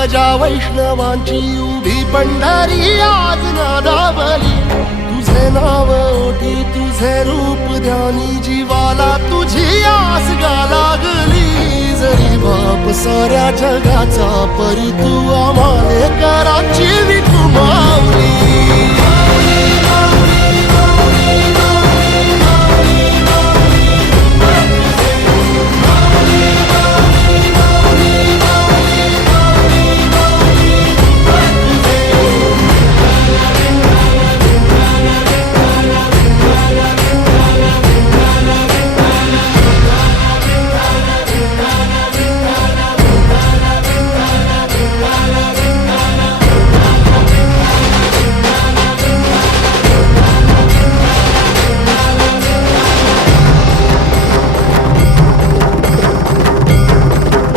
ध्वजा वैष्णवांची उभी पंढरी आज नादावली, तुझे नाव ओठी तुझे रूप ध्यानी, जीवाला तुझी आस गा लागली। जरी बाप साऱ्या जगाचा परी तू आम्हाले कराची विठू माऊली।